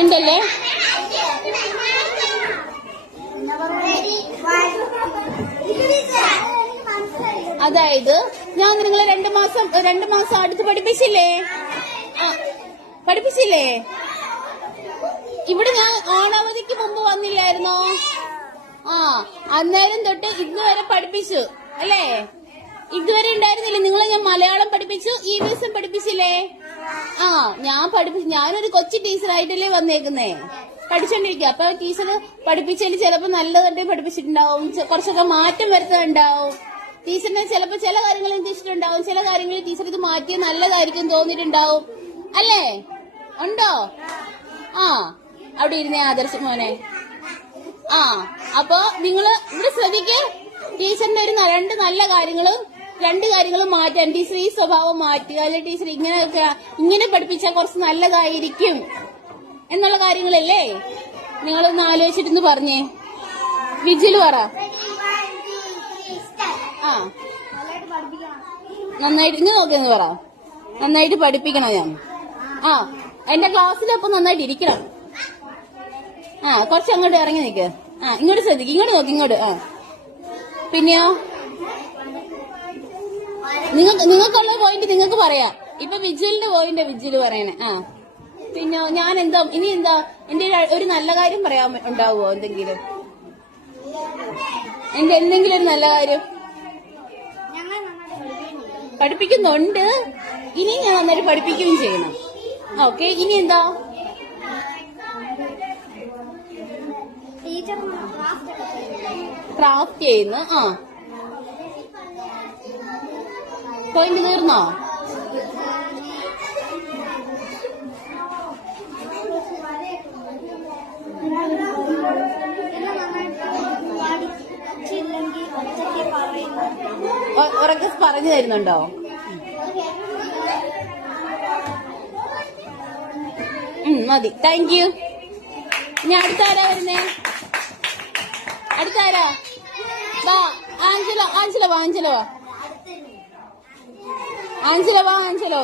ഉണ്ടല്ലേ? അതായത് ഞാൻ നിങ്ങളെ 2 മാസം അടുത്ത് പഠിപ്പിച്ചില്ലേ? പഠിപ്പിച്ചില്ലേ? ഇവിടെ ഞാൻ ഓണാവധിക്ക് മുമ്പ് വന്നില്ലായിരുന്നോ? അന്നേരം തൊട്ട് ഇതുവരെ പഠിപ്പിച്ചു അല്ലേ? ഇതുവരെ ഉണ്ടായിരുന്നില്ലേ? നിങ്ങളെ ഞാൻ മലയാളം പഠിപ്പിച്ചു, EVS പഠിപ്പിച്ചില്ലേ? ഞാനൊരു കൊച്ചു ടീച്ചറായിട്ടല്ലേ വന്നേക്കുന്നേ, പഠിച്ചോണ്ടിരിക്കുക. അപ്പൊ ടീച്ചർ പഠിപ്പിച്ചതിൽ ചിലപ്പോ നല്ലതായിട്ട് പഠിപ്പിച്ചിട്ടുണ്ടാവും, കുറച്ചൊക്കെ മാറ്റം വരുത്തുന്നുണ്ടാവും. ടീച്ചറിനെ ചിലപ്പോ ചില കാര്യങ്ങൾ എനിക്ക് ഇഷ്ടമുണ്ടാവും, ചില കാര്യങ്ങളിൽ ടീച്ചർ ഇത് മാറ്റിയ നല്ലതായിരിക്കും തോന്നിയിട്ടുണ്ടാവും അല്ലേ? ഉണ്ടോ? അവിടെ ഇരുന്നേ ആദർശ് മോനെ. അപ്പൊ നിങ്ങള് ഇവിടെ ശ്രദ്ധിക്കേ, ടീച്ചറിന്റെ ഒരു 2 നല്ല കാര്യങ്ങളും 2 കാര്യങ്ങളും മാറ്റാൻ. ടീച്ചർ ഈ സ്വഭാവം മാറ്റുക, അല്ലെങ്കിൽ ടീച്ചർ ഇങ്ങനെ പഠിപ്പിച്ചാൽ കുറച്ച് നല്ലതായിരിക്കും എന്നുള്ള കാര്യങ്ങളല്ലേ നിങ്ങളൊന്ന് ആലോചിച്ചിട്ടൊന്ന് പറഞ്ഞേ. വിജില് പറ. നന്നായിട്ട് ഇങ്ങനെ നോക്കിയെന്ന് പറ. നന്നായിട്ട് പഠിപ്പിക്കണം ഞാൻ. എന്റെ ക്ലാസ്സിലൊപ്പം നന്നായിട്ട് ഇരിക്കണം. കുറച്ച് അങ്ങോട്ട് ഇറങ്ങി നിൽക്ക്. ഇങ്ങോട്ട് ശ്രദ്ധിക്കും, ഇങ്ങോട്ട് നോക്കി, ഇങ്ങോട്ട്. പിന്നെയോ നിങ്ങൾക്കുള്ള പോയിന്റ് നിങ്ങൾക്ക് പറയാം. ഇപ്പൊ വിജുവലിന്റെ പോയിന്റ് വിജുവല് പറയണേ. പിന്നെ ഞാൻ ഇനി എന്താ എന്റെ ഒരു നല്ല കാര്യം പറയാൻ ഉണ്ടാവുമോ? എന്തെങ്കിലും എന്റെ എന്തെങ്കിലും ഒരു നല്ല കാര്യം പഠിപ്പിക്കുന്നുണ്ട്. ഇനി ഞാൻ നന്നായിട്ട് പഠിപ്പിക്കുകയും ചെയ്യണം. ഓക്കെ, ഇനി എന്താ? ക്രാഫ്റ്റ് ചെയ്യുന്നു. പോയിന്റ് തീർന്നോ? ഉറക്കെ പറഞ്ഞു തരുന്നുണ്ടോ? മതി, താങ്ക് യു. ഇനി അടുത്താരാ വരുന്നേ? അടുത്താരാ? വാ ആഞ്ചലോ. ആഞ്ചലോ വാ. ആഞ്ചലോ വാ. ആഞ്ചലോ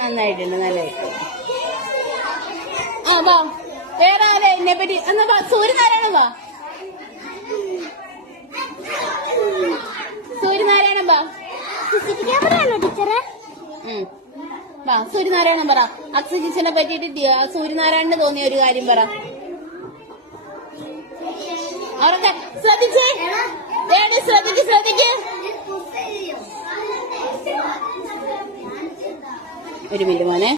നന്നായിട്ടുണ്ട്, നല്ലതായിട്ട്. വാ. വേറെ ആരെ എന്നെ പറ്റി എന്നാ വാ. സൂര്യനാരായണൻ വാ. സൂര്യനാരായണൻ വാ. വാ, സൂര്യനാരായണൻ പറ. അക്സ ടീച്ചറിനെ പറ്റിയിട്ട് സൂര്യനാരായണന് തോന്നിയ ഒരു കാര്യം പറ. അവരൊക്കെ ശ്രദ്ധിച്ചേ, ശ്രദ്ധിക്ക്. ഒരു മിനിറ്റ് മോനെ.